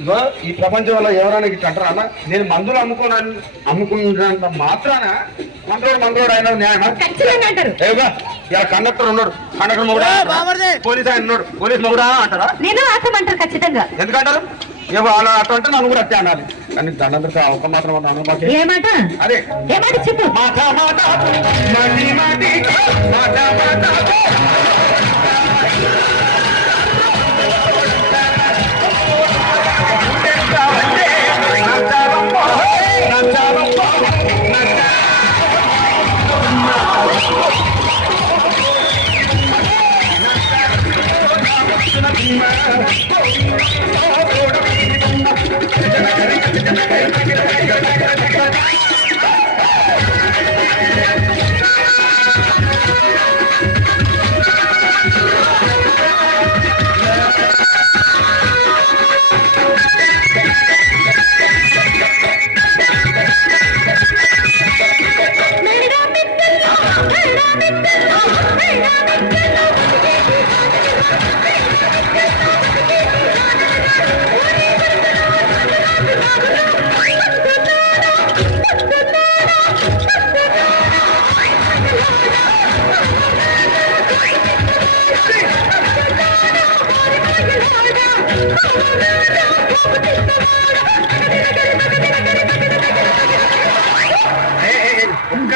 ఇగో ఈ ప్రపంచంలో ఎవరైనా ఇట్లా అంటారా అన్న నేను మందులు అమ్ముకున్నా అమ్ముకున్నంత మాత్రాన మందులోడు మందులోడు అయిన న్యాయమా ఖచ్చితంగా అంటారు ఏగా ఇలా కండక్టర్ ఉన్నాడు కండక్టర్ మొగుడా పోలీస్ ఆయన ఉన్నాడు పోలీస్ మొగుడా అంటారా నేను ఆసమంటారు ఖచ్చితంగా ఎందుకంటారు ఏవో అలా అట్లా అంటే నన్ను కూడా అట్టే అనాలి కానీ దండందరికీ ఒక మాత్రం అన్న మాకే ఏ మాట అదే ఏ మాట చెప్పు మాట మాట మాటి మాటి మాట మాట মা ఏ,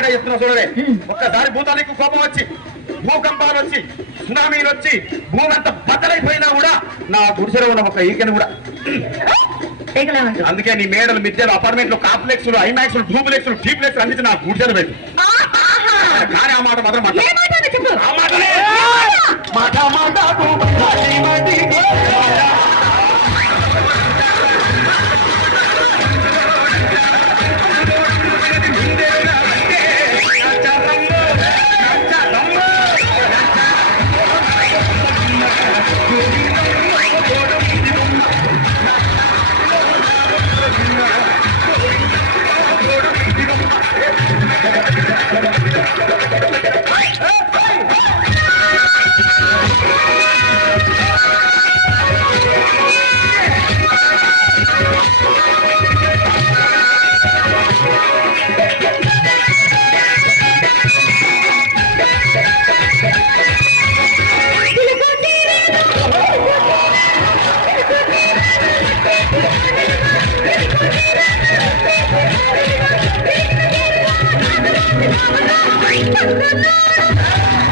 ఏ, ఒక్కడే చెప్తున్నా చూడలే ఒక్కసారి భూతానికి కోపం వచ్చి భూకంపాలు వచ్చి సునామీలు వచ్చి భూమి అంతా బద్దలైపోయినా కూడా నా గుడిసెలో ఉన్న ఒక ఈకెను కూడా. అందుకే నీ మేడలు మిద్దెలు అపార్ట్మెంట్లు కాంప్లెక్స్లు ఐమాక్స్లు డూప్లెక్స్లు డీప్లెక్స్లు అన్ని నా గుడిసెలు పెట్టు. కానీ ఆ మాట మాత్రం ఆ మాటలే! Lord, the Lord, the Lord, the Lord, the Lord,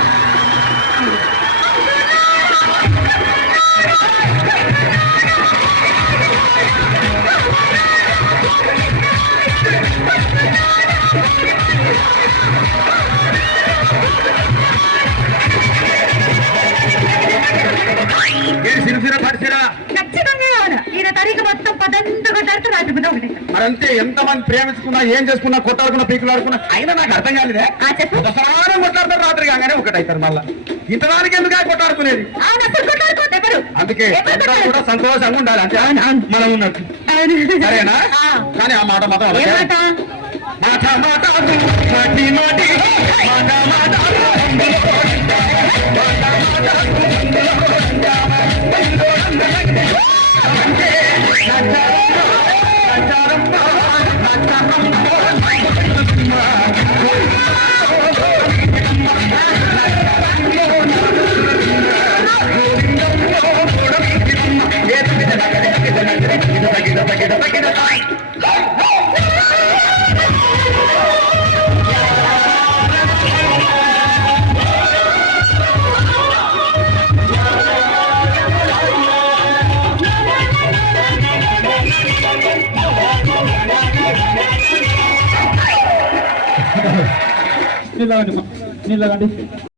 ఒకటి మరంతే ఎంతమంది ప్రేమించుకున్నా ఏం చేసుకున్నా కొట్టాడుకున్నా పీకులాడుకున్నా అయినా నాకు అర్థం కాలేదే. ఒకసారి కొట్లాడతారు రాత్రి కాగానే ఒకటైతారు మళ్ళా. ఇంతదానికి ఎందుకు కొట్టాడుకునేది అందుకే? కూడా సంతోషంగా ఉండాలి అంటే. మనం ఉన్నట్టు. సరేనా. కానీ ఆ మాట మాత్రం. మాట? మాట మాట. నీళ్ళ కండి నీళ్ళ కండి